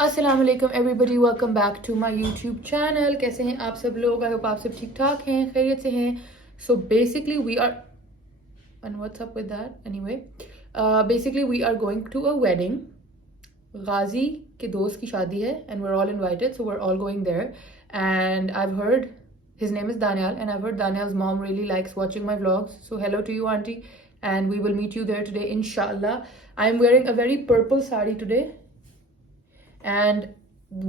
अस्सलाम वालेकुम everybody, welcome back to my YouTube channel. कैसे हैं आप सब लोग? आई होप आप सब ठीक ठाक हैं, खैरियत से हैं। So basically we are and what's up with that anyway, basically we are going to a wedding. Ghazi के दोस्त की शादी है and we are all invited, so we are all going there. And I have heard his name is Daniel and I've heard Daniel's mom really likes watching my vlogs, so hello to you auntie, and we will meet you there today inshallah. I am wearing a very purple sari today, and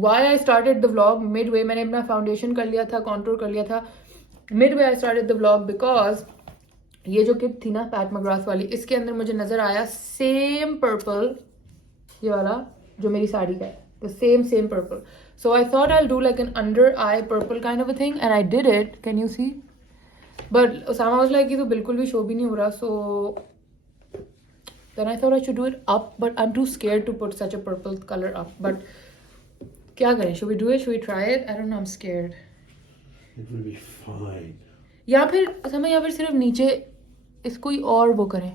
why I started the vlog midway, मैंने अपना foundation कर लिया था, contour कर लिया था mid way. I started the vlog because ये जो किट थी ना पैट मग्राथ वाली, इसके अंदर मुझे नजर आया सेम पर्पल, ये वाला जो मेरी साड़ी का है, the same purple. So I thought I do like an under eye purple kind of a thing and I did it, can you see? But Usama was like, ये तो बिल्कुल भी शो भी नहीं हो रहा। सो then I thought I should do it up, but I'm too scared to put such a purple color up. But क्या करें? Should we do it? Should we try it? I don't know, I'm scared. It will be fine. या फिर सिर्फ नीचे इसको ही और वो करें,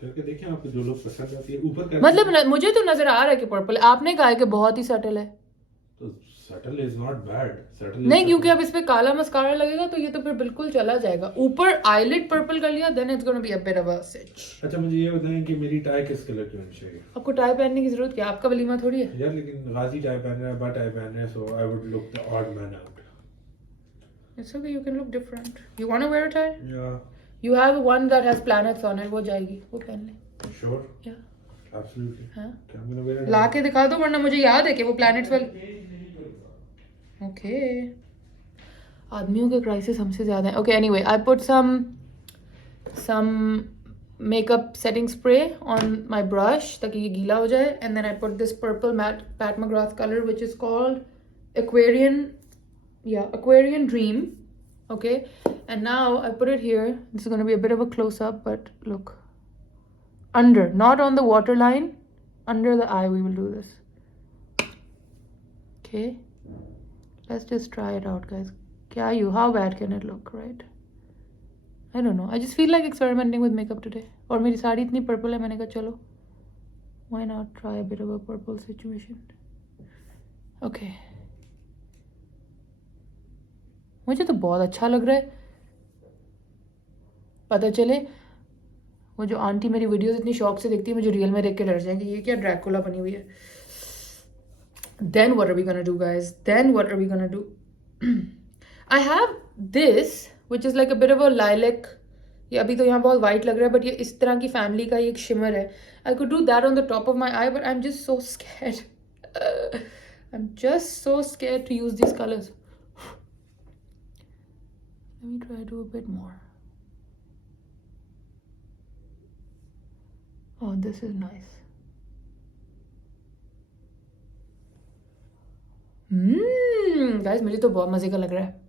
करके देखें आपको जो लोग पसंद आती है ऊपर कर। मतलब मुझे तो नजर आ रहा है कि पर्पल, आपने कहा है कि बहुत ही सटल है। तो subtle is not bad, subtle नहीं, क्योंकि अब इस पे काला मस्कारा लगेगा तो ये तो फिर बिल्कुल चला जाएगा। ऊपर आईलिड पर्पल कर लिया, then it's gonna be a bit of a sitch. अच्छा मुझे ये बताएं कि मेरी टाई किस कलर की होनी चाहिए? आपको टाई पहनने की जरूरत क्या? आपका वलीमा थोड़ी है यार, लेकिन गाजी टाई पहन रहा है, बट टाई पहन रहा है, so I would look the odd man out. It's okay, you can look different. You want to wear a tie? या You have one that has planets on it, वो जाएगी, वो पहन ले। Sure, Yeah. एब्सोल्युटली। हाँ, क्या I'm gonna wear it? ला के दिखा दो, वरना मुझे याद है कि वो प्लैनेट्स वाले। ओके, आदमियों के क्राइसिस हमसे ज्यादा है। Okay, anyway, I put some makeup setting spray on my brush ताकि ये गीला हो जाए, and then I put this purple matte Pat McGrath colour which is called Aquarian Dream. Okay, and now I put it here. This is going to be a bit of a close up, but look, under, not on the waterline, under the eye we will do this. Okay, let's just try it out, guys. How bad can it look, right? I don't know, I just feel like experimenting with makeup today. और मेरी साड़ी इतनी purple है, मैंने कहा चलो why not try a bit of a purple situation. Okay, मुझे तो बहुत अच्छा लग रहा है। पता चले वो जो आंटी मेरी वीडियोस इतनी शौक से देखती है, मुझे रियल में देख के डर जाए कि ये क्या ड्रैकुला बनी हुई है। Then what are we gonna do, guys? Then what are we gonna do? I have this which is like a bit of a lilac. ये अभी तो यहाँ बहुत वाइट लग रहा है, बट ये इस तरह की फैमिली का एक शिमर है। I could do that on the top of my eye, but I'm just so scared. I'm just so scared to use these colors. Let me try to do a bit more. Oh, this is nice. Guys, मुझे तो बहुत मजे का लग रहा है।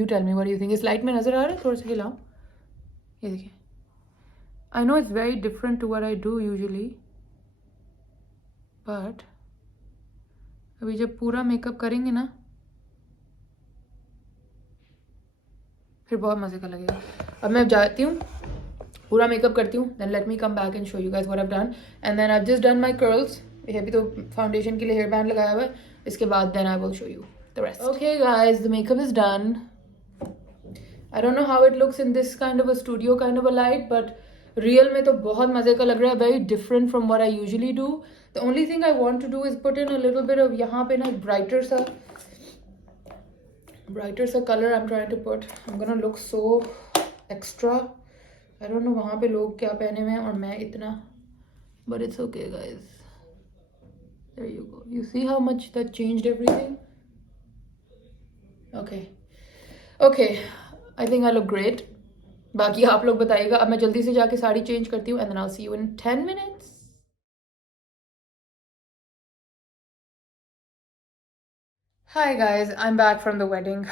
You tell me what you think. इस light में नजर आ रहा है? थोड़ा सा हिलाओ, ये देखिए। I know it's very different to what I do usually, but अभी जब पूरा मेकअप करेंगे ना फिर बहुत मजे का लगेगा। अब मैं जाती हूँ, पूरा मेकअप करती हूँ, then let me come back and show you guys what I have done. And then I have just done my curls. ये अभी तो फाउंडेशन के लिए हेयर बैंड लगाया हुआ है, इसके बाद then I will show you the rest. Okay guys, the makeup is done. I don't know how it looks in this kind of a studio kind of a light, but real में तो बहुत मजे का लग रहा है, very different from what I usually do. The only thing I want to do is put in a little bit of, यहाँ पे ना एक ब्राइटर सा color I'm trying to put. I'm gonna look so extra. I don't know वहाँ पे लोग क्या पहने हुए हैं और मैं इतना, but it's okay guys. There you go. You see how much that changed everything? Okay. I think I look great. बाकी आप लोग बताइएगा। अब मैं जल्दी से जाके साड़ी चेंज करती हूँ and then I'll see you in 10 minutes. Hi guys, I'm back from the wedding.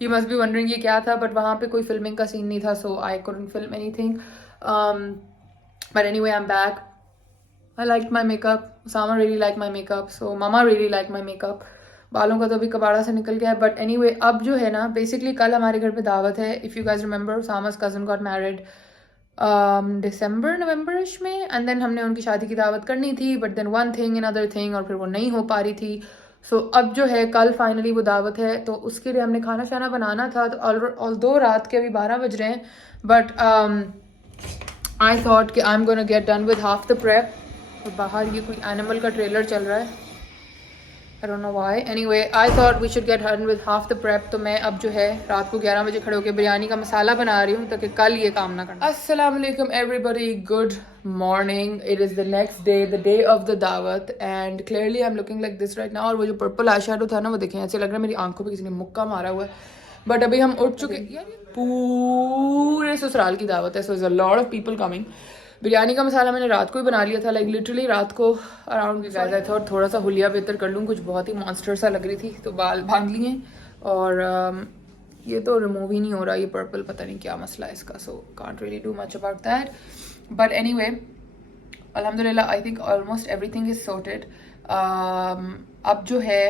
You must be wondering ये क्या था, but वहाँ पे कोई filming का scene नहीं था, so I couldn't film anything. But anyway, I'm back. I liked my makeup. Osama really liked my makeup. So Mama really liked my makeup. बालों का तो अभी कबाड़ा से निकल गया है, but anyway, अब जो है ना, basically कल हमारे घर पे दावत है. If you guys remember, Osama's cousin got married दिसंबर नवंबरिश में, एंड देन हमने उनकी शादी की दावत करनी थी, but then one thing in other thing, और फिर वो नहीं हो पा रही थी. सो अब जो है कल फाइनली वो दावत है, तो उसके लिए हमने खाना शाना बनाना था. तो ऑल्दो रात के अभी 12 बज रहे हैं, बट आई थॉट कि I am gonna get done with half the prep. और बाहर ये कोई एनिमल का ट्रेलर चल रहा है, I don't know why. Anyway, I thought we should get done with half the prep. तो मैं अब जो है रात को 11 बजे खड़े होकर बिरयानी का मसाला बना रही हूँ ताकि कल ये काम ना करना. अस्सलाम वालेकुम everybody, good morning. It is the next day, the day of the दावत, and clearly I'm looking like this right now. और वो जो पर्पल आई शैडो था ना, वो देखें ऐसे लग रहा है मेरी आंखों पे किसी ने मुक्का मारा हुआ है. बट अभी हम उठ चुके हैं. पूरे ससुराल की दावत है, so there's a lot of people coming. Biryani का मसाला मैंने रात को ही बना लिया था, लाइक लिटरली रात को अराउंड गाइस. आई थॉट थोड़ा सा हुलिया बेहतर कर लूँ, कुछ बहुत ही मॉन्स्टर सा लग रही थी, तो बाल भांग लिए. और ये तो रिमूव ही नहीं हो रहा, ये पर्पल, पता नहीं क्या मसला है इसका. So can't really do much about that, but anyway अल्हम्दुलिल्लाह I think almost everything is sorted. अब जो है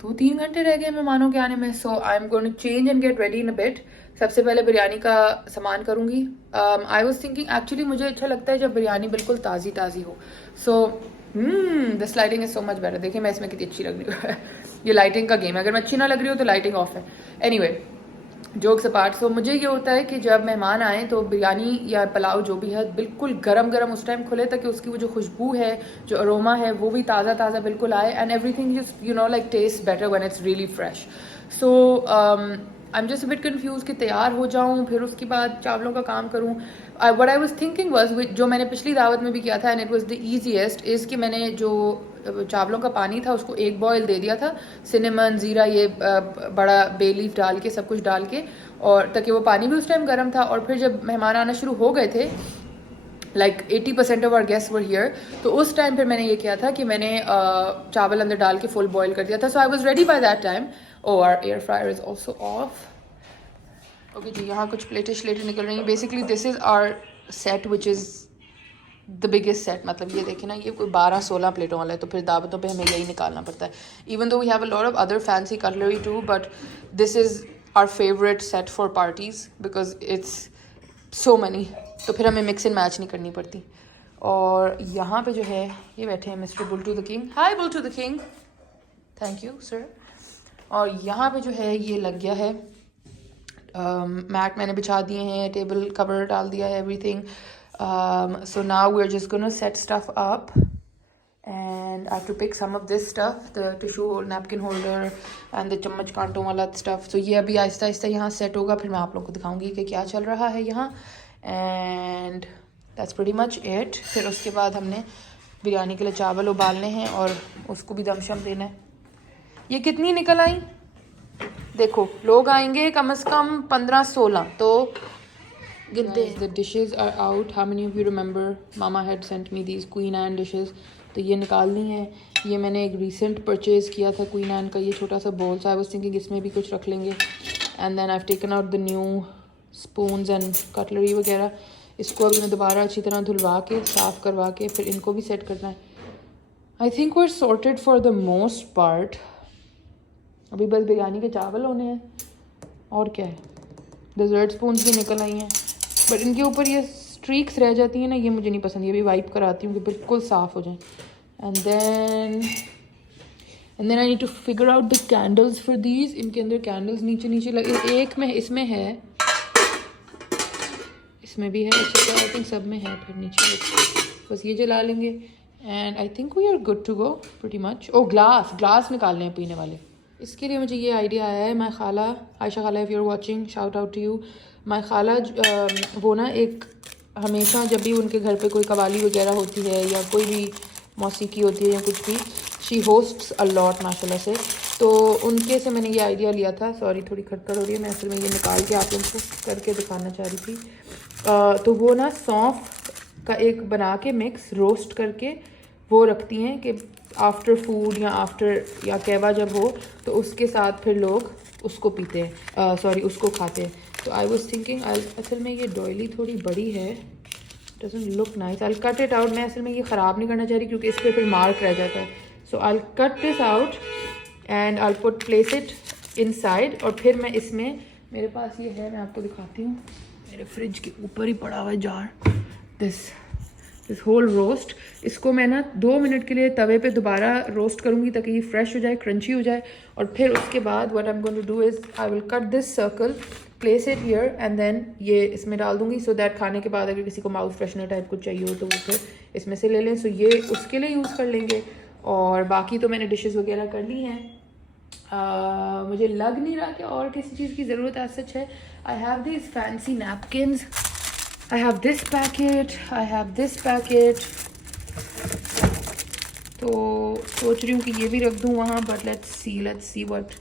2-3 घंटे रह गए मेहमानों के आने में. So I am going to change and get ready in a bit. सबसे पहले बिरयानी का सामान करूँगी. आई वॉज थिंकिंग, एक्चुअली मुझे अच्छा लगता है जब बिरयानी बिल्कुल ताज़ी ताज़ी हो. So this lighting is so much better. देखिए मैं इसमें कितनी अच्छी लग रही हूँ. ये लाइटिंग का गेम है, अगर मैं अच्छी ना लग रही हूँ तो लाइटिंग ऑफ है. एनीवे जोक्स अपार्ट, सो मुझे ये होता है कि जब मेहमान आए तो बिरयानी या पुलाव जो भी है बिल्कुल गरम गरम उस टाइम खुले, ताकि उसकी वो जो खुशबू है, जो अरोमा है, वो भी ताज़ा ताज़ा बिल्कुल आए, and everything just you know like taste better when it's really fresh. So I am just a bit confuse कि तैयार हो जाऊँ फिर उसके बाद चावलों का काम करूँ. What I was thinking was, जो मैंने पिछली दावत में भी किया था, and it was the easiest, is कि मैंने जो चावलों का पानी था उसको एक बॉयल दे दिया था, सिनेमन, ज़ीरा, ये बड़ा बे लीफ डाल के, सब कुछ डाल के, और ताकि वो पानी भी उस टाइम गर्म था. और फिर जब मेहमान आना शुरू हो गए थे, like 80% of our guest were here, तो उस टाइम फिर मैंने ये किया था कि मैंने चावल अंदर डाल के फुल बॉयल कर दिया था. So I was ready by that time. Oh, our air fryer is also off. Okay जी, यहाँ कुछ प्लेटें श्लेटें निकल रही हैं. Basically this is our set which is the biggest set. मतलब ये देखें ना, ये कोई 12-16 प्लेटों वाला है, तो फिर दावतों पे हमें यही निकालना पड़ता है. Even though we have a lot of other fancy cutlery too, but this is our favourite set for parties because it's so many. तो फिर हमें मिक्स एंड मैच नहीं करनी पड़ती. और यहाँ पे जो है ये बैठे हैं mister Bultu the king. Hi Bultu the king, thank you sir. और यहाँ पे जो है ये लग गया है, मैट मैंने बिछा दिए हैं, टेबल कवर डाल दिया है, everything. So now we are just gonna set stuff up, and I have to pick some of this stuff, the tissue napkin holder and the चम्मच कांटों वाला स्टफ. सो ये अभी आहिस्ता आहिस्ता यहाँ सेट होगा, फिर मैं आप लोगों को दिखाऊंगी कि क्या चल रहा है यहाँ. And that's pretty much it. फिर उसके बाद हमने बिरयानी के लिए चावल उबालने हैं और उसको भी दमशम देना है. ये कितनी निकल आई देखो, लोग आएंगे कम से कम 15-16, तो गिनते हैं. The dishes are out. How many of you remember मामा had sent me these queen and dishes. तो ये निकालनी है. ये मैंने एक रिसेंट परचेज़ किया था क्वीन एंड का, ये छोटा सा बोल. सो आई वाज थिंकिंग इसमें भी कुछ रख लेंगे. And then I have taken out the new spoons and cutlery वगैरह. इसको अभी मैं दोबारा अच्छी तरह धुलवा के, साफ़ करवा के, फिर इनको भी सेट करना है. I think we are sorted for the most part. अभी बस बिरयानी के चावल होने हैं और क्या है. डेजर्ट स्पून्स भी निकल आई हैं, बट इनके ऊपर ये स्ट्रीक्स रह जाती हैं ना, ये मुझे नहीं पसंद. ये भी वाइप कराती हूँ कि बिल्कुल साफ़ हो जाए. And then I need to figure out the candles for these. इनके अंदर कैंडल्स नीचे नीचे लगे, एक में इसमें है, इसमें भी है. अच्छा आई थिंक सब में है. फिर नीचे बस ये जला लेंगे, and I think we are good to go pretty much. ओ ग्लास निकालने हैं पीने वाले. इसके लिए मुझे ये आइडिया आया है. My khala, Ayesha khala, if you are watching, shout out to you. My khala वो ना एक हमेशा जब भी उनके घर पे कोई कवाली वगैरह होती है या कोई भी मौसीकी होती है या कुछ भी, शी होस्ट्स अ लॉट माशाल्लाह से. तो उनके से मैंने ये आइडिया लिया था. सॉरी थोड़ी खटखट हो रही है, मैं असल में ये निकाल के आप लोगों को करके दिखाना चाह रही थी. तो वो ना सौंफ का एक बना के मिक्स रोस्ट करके वो रखती हैं कि आफ्टर फूड या आफ्टर या कहवा जब हो तो उसके साथ फिर लोग उसको पीते हैं, सॉरी उसको खाते हैं. तो आई वॉज थिंकिंग, असल में ये डॉयली थोड़ी बड़ी है, doesn't look nice. I cut it out. मैं असल में ये ख़राब नहीं करना चाह रही क्योंकि इस पर फिर मार्क रह जाता है. So I cut this out and I place it inside. और फिर मैं इसमें, मेरे पास ये है, मैं आपको दिखाती हूँ. मेरे फ्रिज के ऊपर ही पड़ा हुआ है जार, दिस होल रोस्ट। इसको मैं ना 2 मिनट के लिए तवे पे दोबारा रोस्ट करूँगी ताकि ये फ्रेश हो जाए, क्रंची हो जाए। और फिर उसके बाद what I am going to do is I will cut this circle, place it here and then ये इसमें डाल दूँगी, सो दैट खाने के बाद अगर किसी को माउथ फ्रेशनर टाइप कुछ चाहिए हो तो वो फिर इसमें से ले लें। सो ये उसके लिए यूज़ कर लेंगे। और बाकी तो मैंने डिशेस वगैरह कर ली हैं। मुझे लग नहीं रहा कि और किसी चीज़ की ज़रूरत है सच है। I have this fancy napkins, I have this packet, I have this packet. तो सोच रही हूँ कि ये भी रख दूँ वहाँ, बट let's see what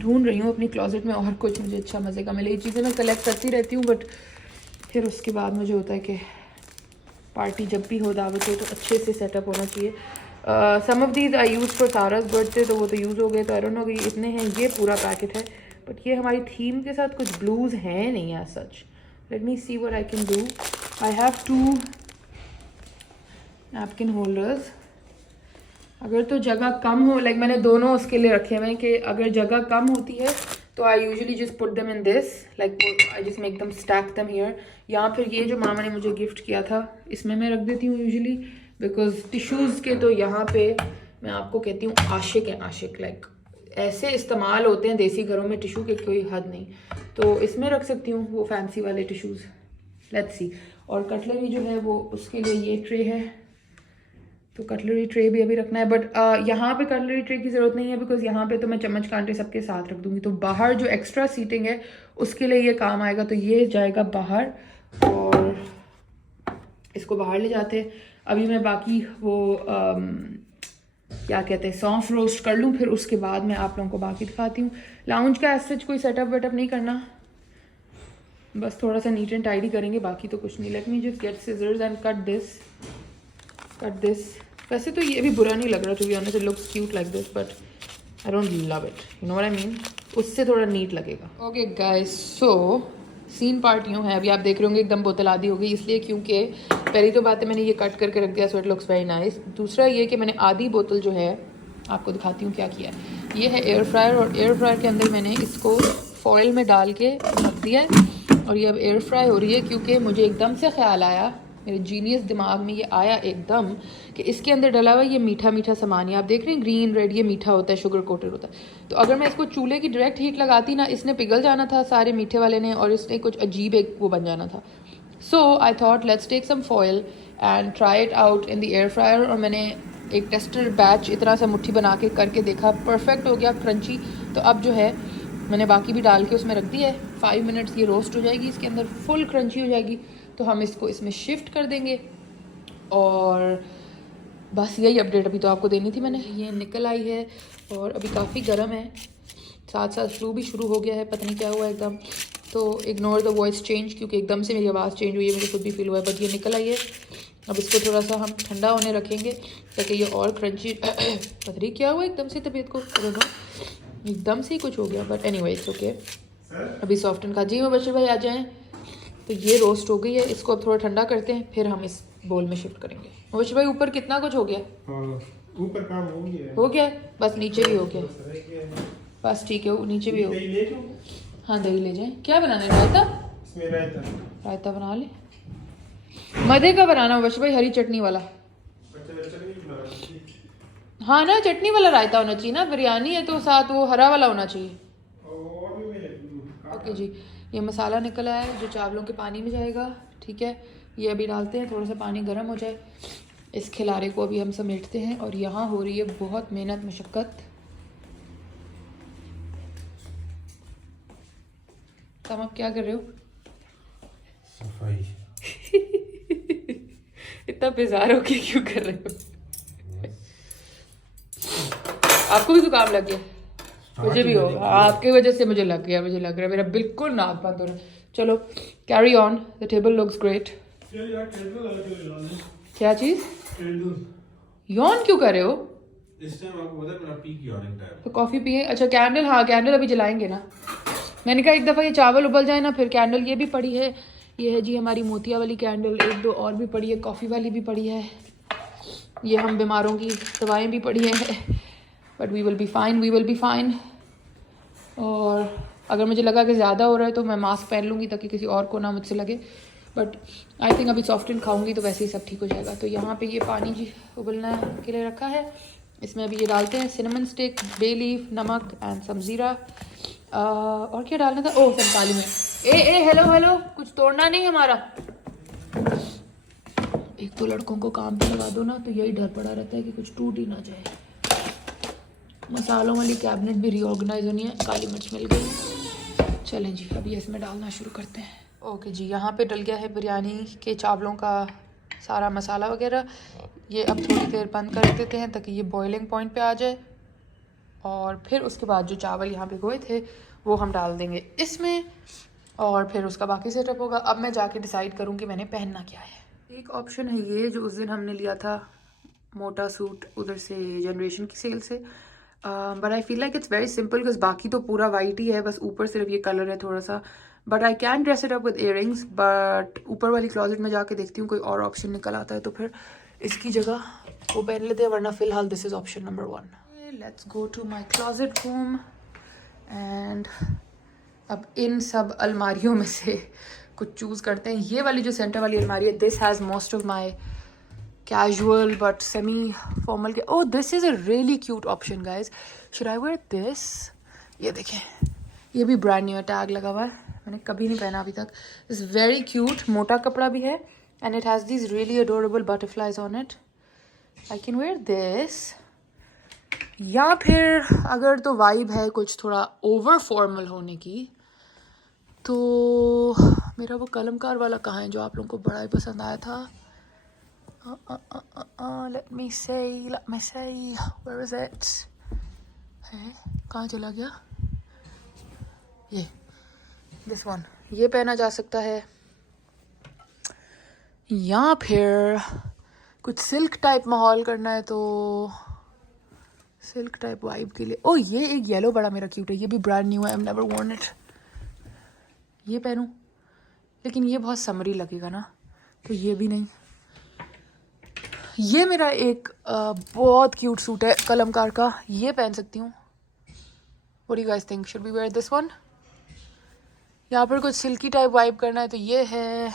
ढूंढ रही हूँ अपनी क्लोजेट में और कुछ मुझे अच्छा मज़े का मिले। ये चीज़ें मैं कलेक्ट करती रहती हूँ, बट फिर उसके बाद मुझे होता है कि पार्टी जब भी हो, दावत हो, तो अच्छे से सेटअप होना चाहिए। Some of these I use for Tara's birthday, तो वो तो यूज़ हो गए, तो आई डोंट नो कि इतने हैं। ये पूरा पैकेट है, बट ये हमारी थीम के साथ कुछ ब्लूज़ हैं नहीं as such. Let me see what I can do. I have 2 napkin holders. अगर तो जगह कम हो, लाइक मैंने दोनों उसके लिए रखे हुए हैं कि अगर जगह कम होती है तो I usually just put them in this, like I just make them stack them here. या फिर ये जो मामा ने मुझे गिफ्ट किया था इसमें मैं रख देती हूँ यूजुअली, बिकॉज टिश्यूज़ के तो यहाँ पे मैं आपको कहती हूँ आशिक है, आशिक। लाइक ऐसे इस्तेमाल होते हैं देसी घरों में टिशू के कोई हद नहीं। तो इसमें रख सकती हूँ वो फैंसी वाले टिश्यूज़, लेट्स सी। और कटलरी जो है वो उसके लिए ये ट्रे है, तो कटलरी ट्रे भी अभी रखना है। बट यहाँ पे कटलरी ट्रे की ज़रूरत नहीं है, बिकॉज यहाँ पे तो मैं चम्मच कांटे सबके साथ रख दूँगी। तो बाहर जो एक्स्ट्रा सीटिंग है उसके लिए ये काम आएगा, तो ये जाएगा बाहर और इसको बाहर ले जाते हैं। अभी मैं बाकी वो क्या कहते हैं सौंफ रोस्ट कर लूँ, फिर उसके बाद मैं आप लोगों को बाकी दिखाती हूँ। लाउंज का ऐसा कोई सेटअप वेटअप नहीं करना, बस थोड़ा सा नीट एंड टाइडी करेंगे, बाकी तो कुछ नहीं। Let me just get scissors and cut this. वैसे तो ये भी बुरा नहीं लग रहा, to be honest, it looks cute like this, but I don't love it, you know what I mean. उससे थोड़ा नीट लगेगा। Okay guys, so scene part यूँ है, अभी आप देख रहे होंगे एकदम बोतल आधी हो गई, इसलिए क्योंकि पहली तो बात है मैंने ये कट करके रख दिया, so it looks very nice. दूसरा ये कि मैंने आधी बोतल जो है, आपको दिखाती हूँ क्या किया है। ये है एयर फ्रायर, और एयर फ्रायर के अंदर मैंने इसको फॉइल में डाल के रख दिया है, और ये अब एयर फ्राई हो रही है। क्योंकि मुझे एकदम से ख्याल आया, मेरे जीनियस दिमाग में ये आया एकदम कि इसके अंदर डला हुआ ये मीठा मीठा सामान है, आप देख रहे हैं ग्रीन रेड, ये मीठा होता है, शुगर कोटेड होता है। तो अगर मैं इसको चूल्हे की डायरेक्ट हीट लगाती ना, इसने पिघल जाना था सारे मीठे वाले ने, और इसने कुछ अजीब एक वो बन जाना था। So I thought let's take some foil and try it out in the air fryer. और मैंने एक टेस्टर बैच इतना सा मुट्ठी बना के करके देखा, परफेक्ट हो गया, क्रंची। तो अब जो है मैंने बाकी भी डाल के उसमें रख दिया है, 5 मिनट्स ये रोस्ट हो जाएगी, इसके अंदर फुल क्रंची हो जाएगी। तो हम इसको इसमें शिफ्ट कर देंगे, और बस यही अपडेट अभी तो आपको देनी थी मैंने। ये निकल आई है और अभी काफ़ी गर्म है, साथ साथ फ्लू भी शुरू हो गया है, पता नहीं क्या हुआ एकदम। तो इग्नोर द वॉइस चेंज, क्योंकि एकदम से मेरी आवाज़ चेंज हुई है, मुझे खुद भी फील हुआ है। बट ये निकल आई है, अब इसको थोड़ा सा हम ठंडा होने रखेंगे ताकि ये और क्रंची पता नहीं क्या हुआ एकदम से तबीयत को, एकदम से ही कुछ हो गया, बट एनीवे इट्स ओके। अभी सॉफ्टन का जी मुबशर भाई आ जाएं। तो ये रोस्ट हो गई है, इसको अब थोड़ा ठंडा करते हैं, फिर हम इस बोल में शिफ्ट करेंगे। मुबशर भाई ऊपर कितना कुछ हो गया? ऊपर काम हो गया, बस नीचे भी हो गया, बस ठीक है, नीचे भी हो गया। हाँ दही ले जाएं। क्या बनाना है? रायता बना ले। मधे का बनाना मुबशर भाई, हरी चटनी वाला। हाँ ना, चटनी वाला रायता होना चाहिए ना, बिरयानी है तो साथ वो हरा वाला होना चाहिए। ओके जी, ये मसाला निकल आया है जो चावलों के पानी में जाएगा, ठीक है। ये अभी डालते हैं, थोड़ा सा पानी गर्म हो जाए, इस खिलारे को अभी हम समेटते हैं। और यहाँ हो रही है बहुत मेहनत मशक्क़त। तुम आप क्या कर रहे हो? सफाई। इतना बेजार हो के क्यों कर रहे हो? आपको भी जुकाम लग गया? मुझे भी हो, आपकी वजह से मुझे लग गया, मुझे लग रहा है मेरा बिल्कुल नाक बंद हो रहा है। चलो carry on, the table looks great. क्या चीज? यॉन क्यों कर रहे हो? इस टाइम आपको पता है मेरा पीक यॉर्निंग टाइम। तो कॉफी पिए। अच्छा कैंडल, हाँ कैंडल अभी जलाएंगे ना। मैंने कहा एक दफ़ा ये चावल उबल जाए ना, फिर कैंडल। ये भी पड़ी है, ये है जी हमारी मोतिया वाली कैंडल, 1-2 और भी पड़ी है, कॉफ़ी वाली भी पड़ी है, ये हम बीमारों की दवाएं भी पड़ी हैं, but we will be fine, we will be fine. और अगर मुझे लगा कि ज़्यादा हो रहा है तो मैं मास्क पहन लूँगी ताकि किसी और को ना मुझसे लगे, बट आई थिंक अभी सॉफ्ट ड्रिंक खाऊंगी तो वैसे ही सब ठीक हो जाएगा। तो यहाँ पे ये पानी जी उबलना के लिए रखा है, इसमें अभी ये डालते हैं सिनेमन स्टिक, बे लीफ, नमक एंड सम ज़ीरा। और क्या डालना था, ओह सब काली मिर्च। ए हेलो हेलो, कुछ तोड़ना नहीं हमारा। एक तो लड़कों को काम पे लगा दो ना तो यही डर पड़ा रहता है कि कुछ टूट ही ना जाए। मसालों वाली कैबिनेट भी रीऑर्गेनाइज होनी है, काली मिर्च मिल गई। चलें जी अभी इसमें डालना शुरू करते हैं। ओके जी, यहाँ पे डल गया है बिरयानी के चावलों का सारा मसाला वगैरह। ये अब थोड़ी देर बंद कर देते हैं ताकि ये बॉइलिंग पॉइंट पे आ जाए, और फिर उसके बाद जो चावल यहाँ पे गोए थे वो हम डाल देंगे इसमें, और फिर उसका बाकी सेटअप होगा। अब मैं जाके डिसाइड करूँगी मैंने पहनना क्या है। एक ऑप्शन है ये जो उस दिन हमने लिया था मोटा सूट उधर से जनरेशन की सेल से, but I feel like it's very simple because बाकी तो पूरा वाइट ही है, बस ऊपर सिर्फ ये कलर है थोड़ा सा। But I can dress it up with earrings, but ऊपर वाली क्लॉजेट में जाके देखती हूँ कोई और ऑप्शन निकल आता है तो फिर इसकी जगह वो पहन लेते हैं, वरना फिलहाल this is option number 1। Let's go to my closet room and अब इन सब अलमारियों में से कुछ चूज़ करते हैं। ये वाली जो सेंटर वाली अलमारी है, this has most of my casual but semi formal oh this is a really cute option guys, should I wear this? ये देखें, ये भी ब्रांड न्यू टैग लगा हुआ है, मैंने कभी नहीं पहना अभी तक। इट्स वेरी क्यूट, मोटा कपड़ा भी है and it has these really adorable butterflies on it. I can wear this, या फिर अगर तो वाइब है कुछ थोड़ा ओवर फॉर्मल होने की तो मेरा वो कलमकार वाला कहाँ है जो आप लोगों को बड़ा ही पसंद आया था। let me say, where is it? है कहाँ चला गया ये, this one, ये पहना जा सकता है, या फिर कुछ सिल्क टाइप माहौल करना है तो सिल्क टाइप वाइब के लिए ओ ये एक येलो बड़ा मेरा क्यूट है, ये भी ब्रांड न्यू है, I have never worn it। ये पहनूं, लेकिन ये बहुत समरी लगेगा ना, तो ये भी नहीं। ये मेरा एक बहुत क्यूट सूट है कलमकार का, ये पहन सकती हूँ। What do you guys think? Should we wear this one? यहाँ पर कुछ सिल्की टाइप वाइब करना है तो ये है,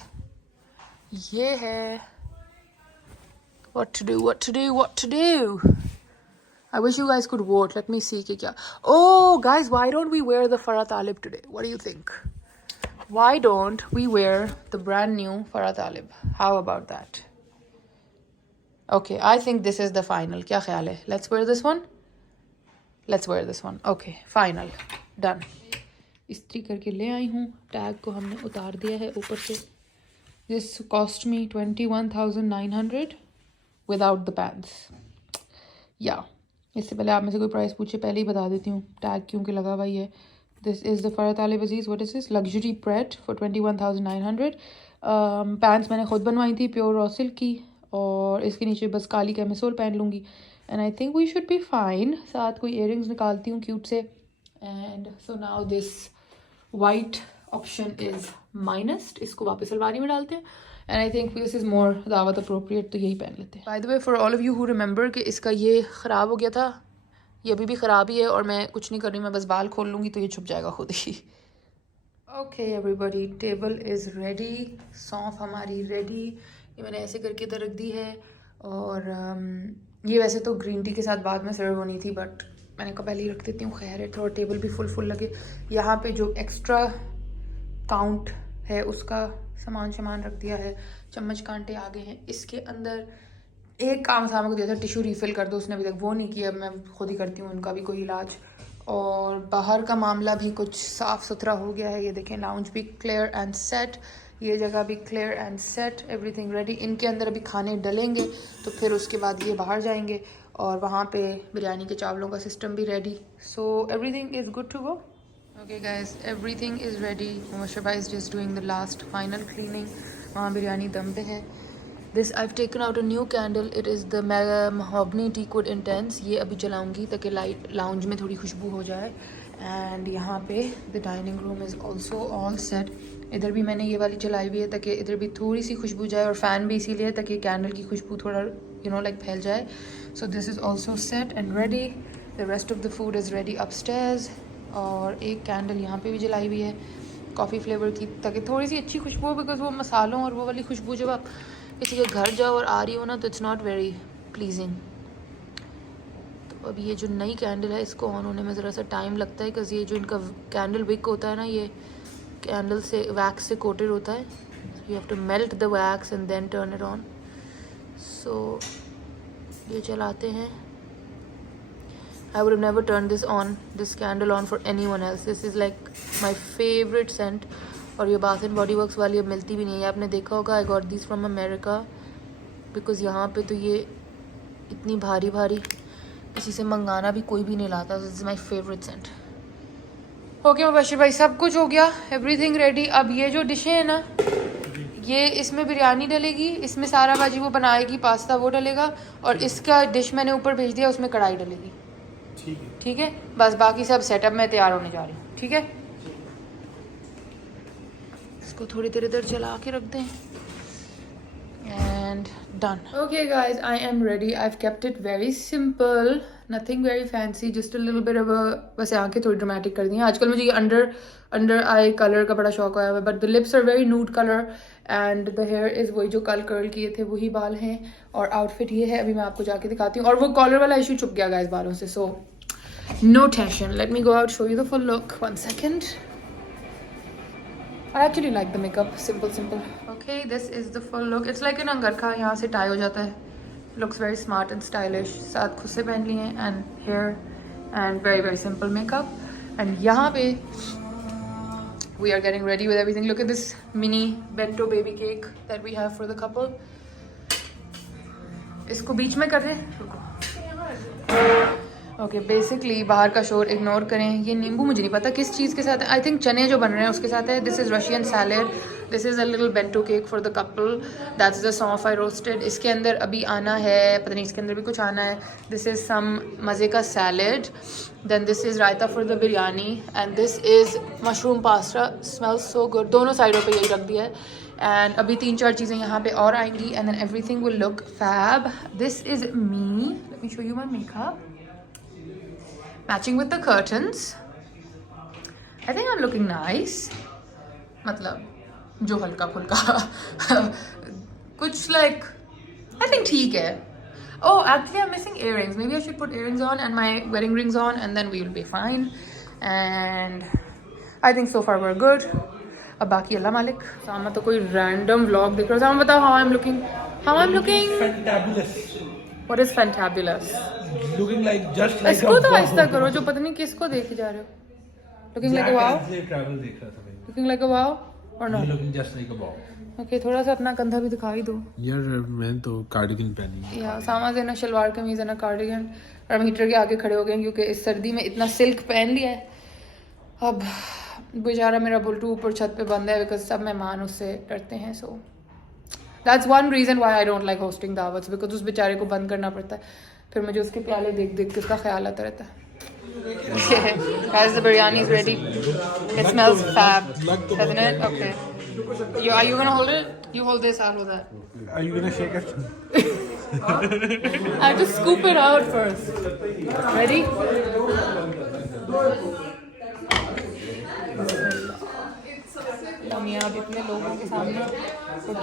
ये है। What to do? What to do? What to do? I wish you guys could vote. Let me see कि क्या। Oh guys, why don't we wear the Farah Talib today? What do you think? Why don't we wear the brand new Farah Talib? How about that? Okay, I think this is the final. क्या ख्याल है? Let's wear this one. Let's wear this one. Okay, final. Done. इस्त्री करके ले आई हूँ, tag को हमने उतार दिया है ऊपर से। This cost me 21,900 without the pants. Yeah. इससे पहले आप में से कोई प्राइस पूछे पहले ही बता देती हूँ टैग क्योंकि लगा हुआ ही है। This is the Farah Talib Aziz. What is this? Luxury Pret for 21,900. Pants मैंने खुद बनवाई थी प्योर रॉ सिल्क की, और इसके नीचे बस काली कैमिसोल पहन लूँगी and I think we should be fine. साथ कोई इयररिंग्स निकालती हूँ क्यूट से। And so now this white option is minused, इसको वापस अलमारी में डालते हैं and I think this is more दावत अप्रोप्रिएट, तो यही पहन लेते हैं। By the way for all of you who remember कि इसका ये ख़राब हो गया था, ये अभी भी ख़राब ही है और मैं कुछ नहीं कर रही, मैं बस बाल खोल लूँगी तो ये छुप जाएगा खुद ही। Okay everybody, table is ready, सौंफ हमारी रेडी। ये मैंने ऐसे करके इधर रख दी है, और ये वैसे तो ग्रीन टी के साथ बाद में सर्व होनी थी बट मैंने कहा पहले ही रख देती हूँ, खैर है थोड़ा टेबल भी फुल लगे। यहाँ पे जो एक्स्ट्रा काउंट है उसका सामान रख दिया है, चम्मच कांटे आ गए हैं इसके अंदर। एक काम सामा को दिया था टिशू रिफ़िल कर दो, उसने अभी तक वो नहीं किया, मैं खुद ही करती हूँ उनका भी कोई इलाज। और बाहर का मामला भी कुछ साफ़ सुथरा हो गया है, ये देखें लाउंज भी क्लियर एंड सेट, ये जगह भी clear and set, everything ready. इनके अंदर अभी खाने डलेंगे तो फिर उसके बाद ये बाहर जाएंगे और वहाँ पे बिरयानी के चावलों का सिस्टम भी ready. So everything is good to go. Okay guys, everything is ready. Musharraf is just doing the last final cleaning. वहाँ बिरयानी दम पे है। This I have taken out a new candle, it is the mahogany teakwood intense. ये अभी जलाऊंगी ताकि light lounge में थोड़ी खुशबू हो जाए। एंड यहाँ पे the dining room is also all set. इधर भी मैंने ये वाली जलाई हुई है ताकि इधर भी थोड़ी सी खुशबू जाए, और फ़ैन भी इसीलिए ताकि कैंडल की खुशबू थोड़ा लाइक फैल जाए। So this is also set and ready. The rest of the food is ready upstairs. और एक कैंडल यहाँ पे भी जलाई हुई है कॉफ़ी फ्लेवर की, ताकि थोड़ी सी अच्छी खुशबू हो, बिकॉज वो मसालों और वो वाली खुशबू जब आप किसी के घर जाओ और आ रही हो ना तो इट्स नॉट वेरी प्लीजिंग। तो अब ये जो नई कैंडल है इसको ऑन होने में ज़रा सा टाइम लगता है, बिकॉज ये जो इनका कैंडल विक होता है ना, ये कैंडल से वैक्स से कोटेड होता है, you have to melt the wax and then turn it on. सो ये चलाते हैं। I would have never turned this candle on for anyone else. This is like my favorite scent. और ये Bath and Body Works वाली अब मिलती भी नहीं है, आपने देखा होगा। I got these from America because यहाँ पे तो ये इतनी भारी भारी किसी से मंगाना भी कोई भी नहीं लाता। This is my favorite scent. Okay Mubashir भाई, सब कुछ हो गया, एवरीथिंग रेडी। अब ये जो डिशें हैं ना, ये इसमें बिरयानी डलेगी, इसमें सारा भाजी वो बनाएगी, पास्ता वो डलेगा, और इसका डिश मैंने ऊपर भेज दिया, उसमें कढ़ाई डलेगी। ठीक है, बस बाकी सब सेटअप में तैयार होने जा रही हूँ। ठीक है, इसको थोड़ी देर इधर चला के रख दें and done. Okay guys, I am ready. I have kept it very simple, nothing very fancy, just a little bit of बस आंखें थोड़ी ड्रामेटिक कर दी हैं। आजकल मुझे ये अंडर आई कलर का बड़ा शौक आया हुआ है, but the lips are very nude colour and the hair is वही जो कल कर्ल किए थे वही बाल हैं, और आउटफिट ये है। अभी मैं आपको जाके दिखाती हूँ, और वो कॉलर वाला इशू चुप गया गाइस बालों से, सो no tension. Let me go out, show you the full look. 1 second. I actually like the makeup. Simple. Okay, this is the full look. It's like an angarkha. यहाँ से tie हो जाता है. Looks very smart and stylish. साथ खुद से पहन लिए हैं, and hair and very simple makeup. And यहाँ पे we are getting ready with everything. Look at this mini bento baby cake that we have for the couple. इसको बीच में कर दें. ओके, बेसिकली बाहर का शोर इग्नोर करें। ये नींबू मुझे नहीं पता किस चीज़ के साथ है, आई थिंक चने जो बन रहे हैं उसके साथ है। This is Russian salad, this is a little bento cake for the couple, that's the सौंफ आई रोस्टेड। इसके अंदर अभी आना है, पता नहीं इसके अंदर भी कुछ आना है। दिस इज़ सम मज़े का salad, then this is raita for the biryani, and this is mushroom pasta, smells so good. दोनों साइडों पे यही रख दिया है, एंड अभी 3-4 चीज़ें यहाँ पे और आएंगी, and then everything will look fab. This is me, let me show you my makeup matching with the curtains. I think I'm looking nice. मतलब जो हल्का फुल्का कुछ like I think ठीक है. Oh, actually I'm missing earrings. Maybe I should put earrings on and my wedding rings on, and then we will be fine. And I think so far we're good. अब बाकी अल्लाह मालिक। सामा तो कोई random vlog देख रहा है। सामा बताओ how I'm looking. Fantabulous. What is fantabulous? Looking like just like इसको तो आहिस्ता करो, जो पता नहीं किसको देखे जा रहे हो। Looking like a wow? travel देख रहा था मैं। Looking like a wow or not? Looking just like a wow. Okay, थोड़ा सा अपना कंधा भी दिखा ही दो। यार मैं तो कार्डिगन पहनी है। या सामा से ना शलवार कमीज है ना कार्डिगन, और हम हीटर के आगे खड़े हो गए क्योंकि इस सर्दी में इतना सिल्क पहन लिया है। अब बेचारा मेरा बुल्टू ऊपर छत पे बंद है, बिकॉज सब मेहमान उससे डरते हैं। So that's one reason why I don't like hosting दावत्स, बिकॉज उस बेचारे को बंद करना पड़ता है, फिर मुझे उसके प्याले देख देख के उसका ख्याल आता रहता है। Guys, the biryani is ready. It smells fab, doesn't it? Okay. Are you gonna hold it? You hold this, I'll hold that. Are you gonna shake it? I have to scoop it out first. Ready? हम यहाँ इतने लोगों के सामने कुछ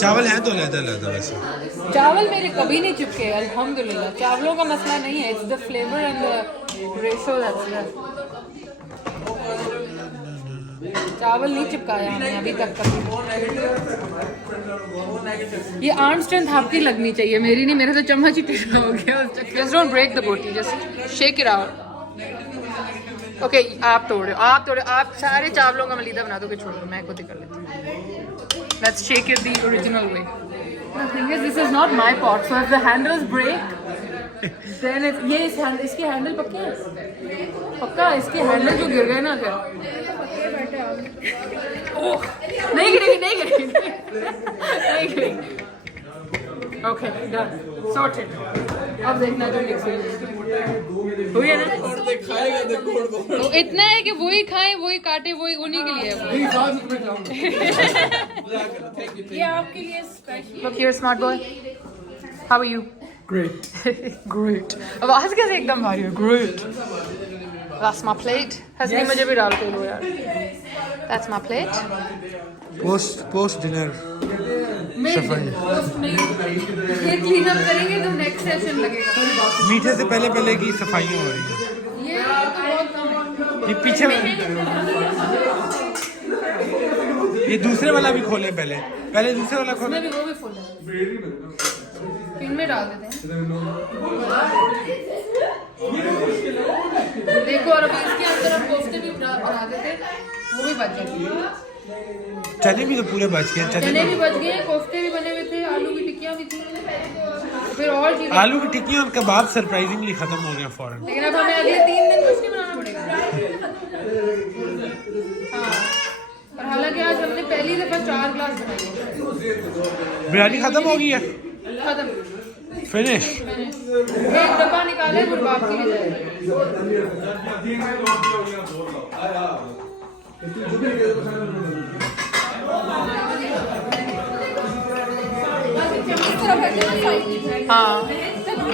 चावल है तो लहदा वैसे। चावल मेरे कभी नहीं चिपके अल्हम्दुलिल्लाह। चावलों का मसला नहीं है, it's the flavour and the ratio that's there. चावल नहीं चिपकाया हमने अभी तक कभी। ये आर्म स्ट्रेंथ आपकी लगनी चाहिए, मेरी नहीं। मेरा तो चम्मच ही टेढ़ा हो गया। जस्ट डोंट ब्रेक द बोटी, just shake it out. Okay, आप तोड़ो, आप सारे चावलों का मलीदा बना दो कि छोड़ो, मैं खुद ही कर लेती हूँ। Let's shake it the original way. The thing is, this is not my pot, so if the handles break, then if ये इसके हैंडल पक्के हैं, पक्का इसके हैंडल जो गिर गए ना अगर, ओह नहीं गिरेगी। Okay done, sorted. अब देखना जो नेक्स्ट हुई है ना, और खाएगा देखो इतना है कि वही खाए वही काटे वही उन्हीं के लिए है। ये आपके लिए special. Look here, smart boy. How are you? Great. Great. आवाज कैसे एकदम भारी है? Great. That's my plate. हंसनी मुझे भी डाल के दो यार. That's my plate. Post dinner सफाई. ये क्लीन अप करेंगे तो नेक्स्ट सेशन लगेगा. मीठे से पहले की सफाई हो रही है. ये तो बहुत कम. ये पीछे ये दूसरे वाला भी खोले पहले दूसरे वाला खोले. इसमें भी वो भी फुल है. इनमें डाल देते हैं. देखो और अभी इसके अंदर हम कोफ्ते भी बना देते, वो भी बच जाएंगे. चने भी तो पूरे बच गए. चने भी बच गए, कोफ्ते भी बने हुए थे, आलू की टिक्कियाँ भी थी. फिर और चीजें. आलू की टिक्कियाँ और कबाब सरप्राइजिंगली खत्म हो गए फौरन. लेकिन अब हमें अगले 3 दिन कुछ नहीं बनाना पड़ेगा. हाँ, और हालांकि आज हमने पहली दफा 4 ग्लास बनाए. बिरयानी खत्म हो गई है. खत्म. फिनिश. एक डब्बा निकाले गुरबाब के लिए. हाँ,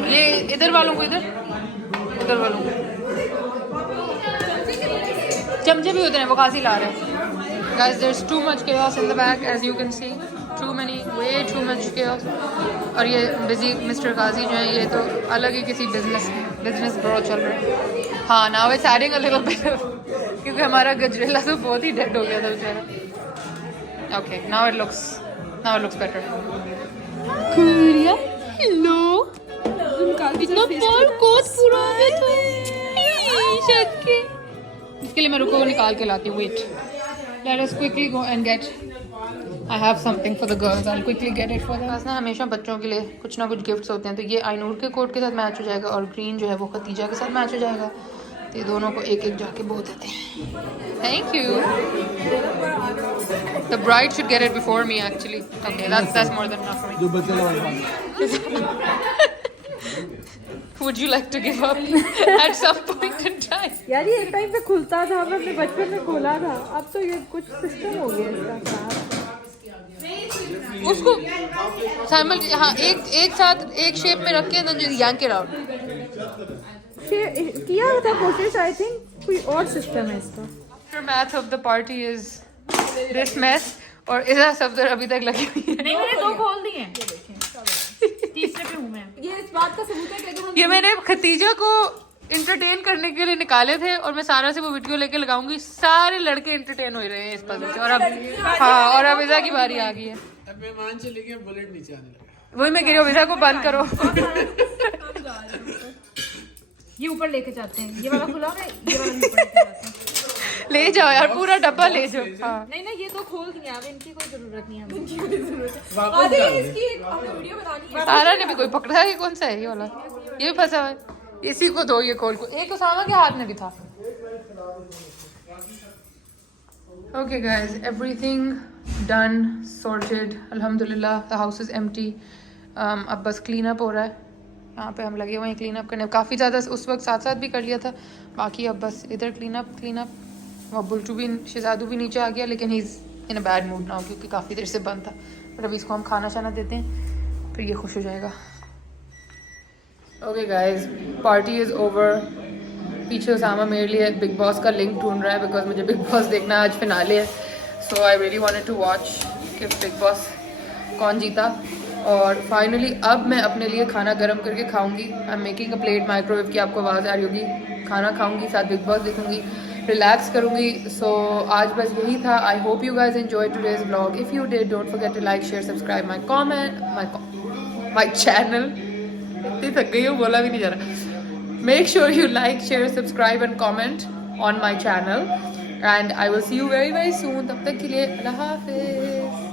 ये इधर वालों को इधर, उधर वालों को. चमचे भी उधर हैं, वो खांसी ला रहे हैं. Guys, there's too much chaos in the back, as you can see. way too much chaos. और ये बिजी मिस्टर गाजी जो है, ये तो अलग ही किसी बिजनेस ब्रो चल रहे हैं. हाँ, now it's adding a little bit क्योंकि हमारा गजरेला तो बहुत ही डेड हो गया था बेचारा. Okay, now it looks better. Kuria, hello. इतना बाल कोट पूरा है तो इसके लिए मैं रुको निकाल के लाती हूँ. Wait. Let us quickly go and get. I have something for the girls. I'll quickly get it for them. बस ना हमेशा बच्चों के लिए कुछ ना कुछ गिफ्ट्स होते हैं, तो ये आइनूर के कोट के साथ मैच हो जाएगा और ग्रीन जो है वो खतीजा के साथ मैच हो जाएगा. तो ये दोनों को एक एक जाके बो देते हैं. Thank you. The bride should get it before me actually. Okay, that's more than enough for me. Would you like to give up at some point in time? यार ये एक टाइम पे खुलता था, मैं अपने बचपन में खोला था. अब तो ये कुछ सिस्टम हो गया इसका. उसको साइमल हाँ एक साथ एक शेप में रख के then just yank it out. किया था कोशिश. आई थिंक कोई और सिस्टम है इसका. Aftermath of the party is this mess. और इधर सफदर अभी तक लगी हुई है. नहीं, मैंने 2 खोल दिए हैं. तीसरे पे हूँ मैं. ये इस बात का सबूत है कि ये मैंने खतीजा को इंटरटेन करने के लिए निकाले थे और मैं सारा से वो वीडियो लेके लगाऊंगी. सारे लड़के इंटरटेन हो रहे हैं इस पजल से. और अब हाँ, और अब इजा की बारी आ गई है. अब मेहमान चले गए, बुलेट नीचे आने लगा. वही मैं कह रही हूँ, इजा को बंद करो. ये ऊपर लेके जाते हैं. ये वाला खुला है, ये वाला ऊपर लेके जाते हैं. ले जाओ यार, पूरा डब्बा ले जाओ. हाँ. नहीं ये तो खोल दिया. अब इनकी कोई जरूरत नहीं है. आरा ने भी कोई पकड़ा है. कौन सा है ये वाला? ये भी फंसा हुआ है. इसी को दो ये खोल को. एक उसामा के हाथ में भी था. Okay guys, everything done, sorted. Alhamdulillah, the house is empty. अब बस क्लीन अप हो रहा है. यहाँ पे हम लगे हुए हैं क्लीन अप करने. काफ़ी ज़्यादा उस वक्त साथ भी कर लिया था. बाकी अब बस इधर क्लीन अप. और बुल्टू भी, शहजादू भी नीचे आ गया, लेकिन he is in a bad mood now क्योंकि काफ़ी देर से बंद था. बट अभी इसको हम खाना शाना देते हैं, फिर ये खुश हो जाएगा. Okay guys, party is over. पीछे उसामा मेरे लिए बिग बॉस का लिंक ढूंढ रहा है बिकॉज मुझे बिग बॉस देखना आज फिनाले है. So I really wanted to watch कि बिग बॉस कौन जीता. और फाइनली अब मैं अपने लिए खाना गर्म करके खाऊंगी. I am making a plate. Microwave की आपको आवाज़ आ रही होगी. खाना खाऊंगी, साथ बिग बॉस देखूंगी, रिलैक्स करूंगी. सो आज बस यही था. I hope you guys enjoy today's vlog. If you did, don't forget to like, share, subscribe my channel. इतनी थक गई हूँ, बोला भी नहीं जा रहा. Make sure you like, share, subscribe and comment on my channel. And I will see you very very soon. तब तक के लिए अल्लाह हाफिज़.